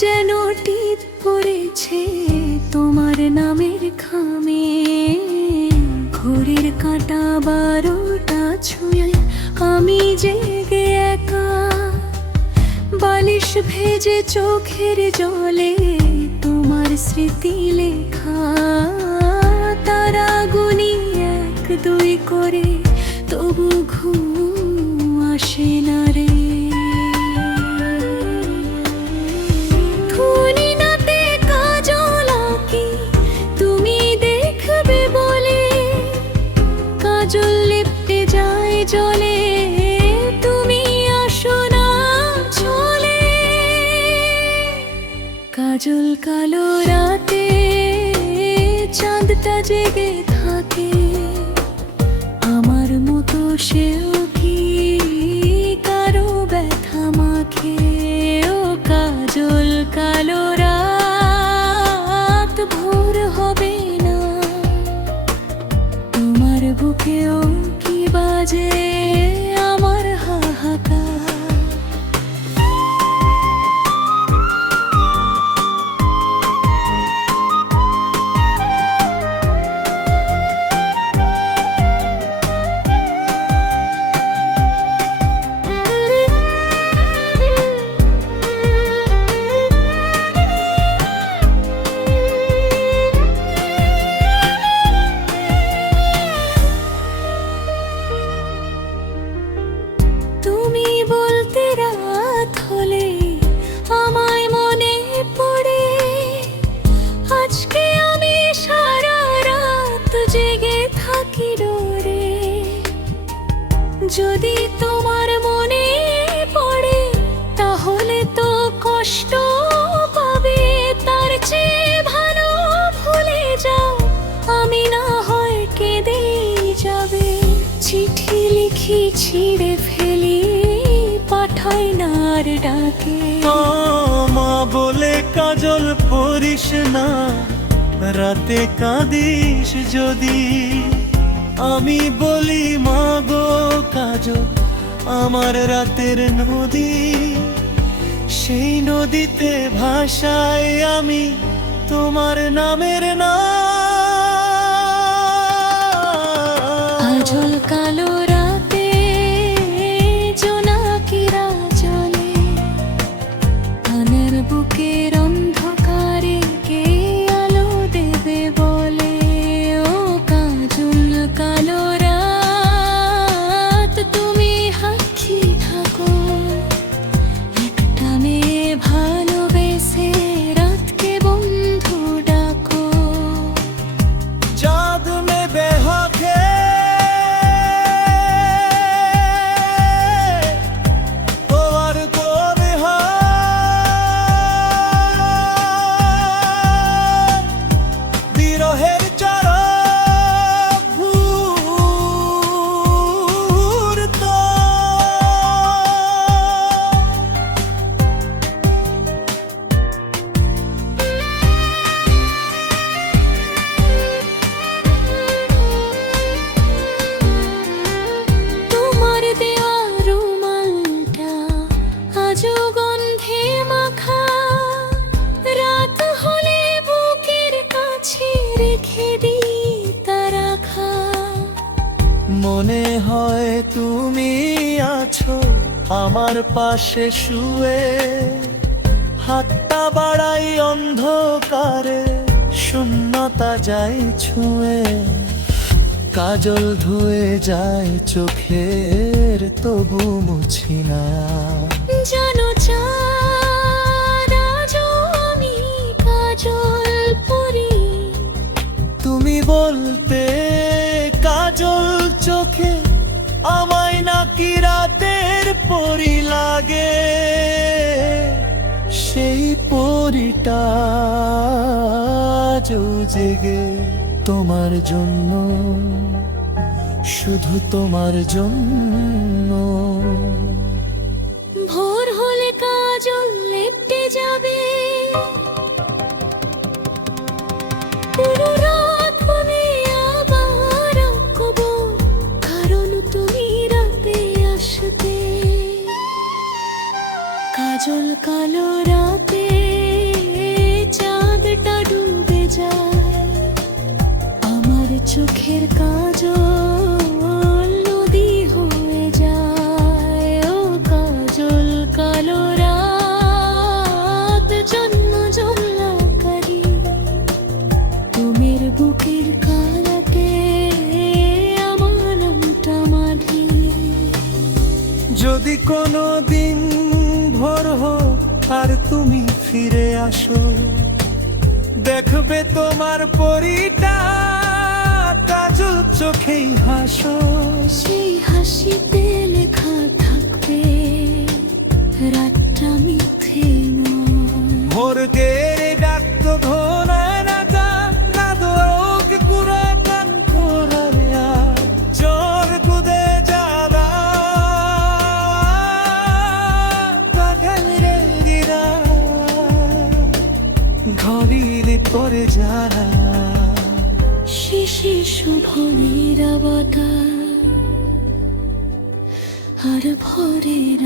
যেন টিপ পড়েছে তোমার নামের খামে। ঘড়ির কাঁটা 12টা ছুঁয়ে আমি জেগে একা, বালিশ ভেজে চোখের জলে তোমার স্মৃতি লেখা। তারা গুনি 1 2 করে, তবু ঘুম আসে না রে। ধুনিনাতে কাজল আঁকি তুমি দেখবে বলে, কাজল লেপটে যায় জলে, তুমি আসো না চলে। কাজল কালো রাতে চাঁদটা জেগে থাকে, আমার মতো সেও কি কারো ব্যথা মাখে। ও কাজল কালো রাত ভোর হবে না, তোমার বুকেও কি বাজে আমার হাহাকার। তুমি বলতে রাত হলে আমায় মনে পড়ে, আজকে আমি সারা রাত জেগে থাকি ডোরে। যদি তোমার মনে পড়ে তাহলে তো কষ্ট পাবে, তার চেয়ে ভালো ভুলে যাও, আমি না হয় কেঁদেই যাবে। চিঠি লিখি ছিঁড়ে ফেলি, পাঠাই না আর ডাকে। মা বলে কাজল পড়িস না, রাতে কাঁদিস যদি। আমি বলি মা গো কাজল আমার রাতের নদী, সেই নদীতে ভাসাই আমি তোমার নামের কাজল কালো রাতে জোনাকিরা চলে, কানের বুকের অন্ধকারে কে আলো দেবে বলে। ও কাজল কালো রাত তুমি সাক্ষী থাকো, একটা মেয়ে ভালোবেসে রাতকে বন্ধু ডাকো। চাঁদ মে বেহকে তোমার কবি বিরহের চরক ঘুরত। তোমার দেওয়া রুমালটা আজও গন্ধে মাখা, রাত হলে বুকের কাছে রেখে দিই তা রাখা। মনে হয় তুমি আছো আমার পাশে শুয়ে, হাতটা বাড়াই অন্ধকারে শূন্যতা যায় ছুঁয়ে। কাজল ধুয়ে যায় চোখের তবু মুছি না। জানো চাঁদ আজও আমি কাজল পরি, তুমি বলতে কাজল চোখে আমায় নাকি রাতের পরি লাগে। সেই পরিটা আজও জেগে তোমার জন্য, শুধু তোমার জন্য। ভোর হলে কাজল লেপটে যাবে, পুরো রাত আমি আবার আঁকবো, কারণ তুমি রাতে আসতে। কাজল কালো রাতে যদি কোনো দিন ভোর হোক আর তুমি ফিরে আসো, দেখবে তোমার পরিটা কাজল চোখেই হাসো। সেই হাসিতে লেখা থাকবে রাতটা মিথ্যে নয়। ভোরগের ডাক তো ধোনায় না গান, না দোক পুরা গান করায়া চর কুদে যারা পাখালিরে গিরা ঘরিলে পরে যারা শেষে শুভ নিরবতা আর ভোরের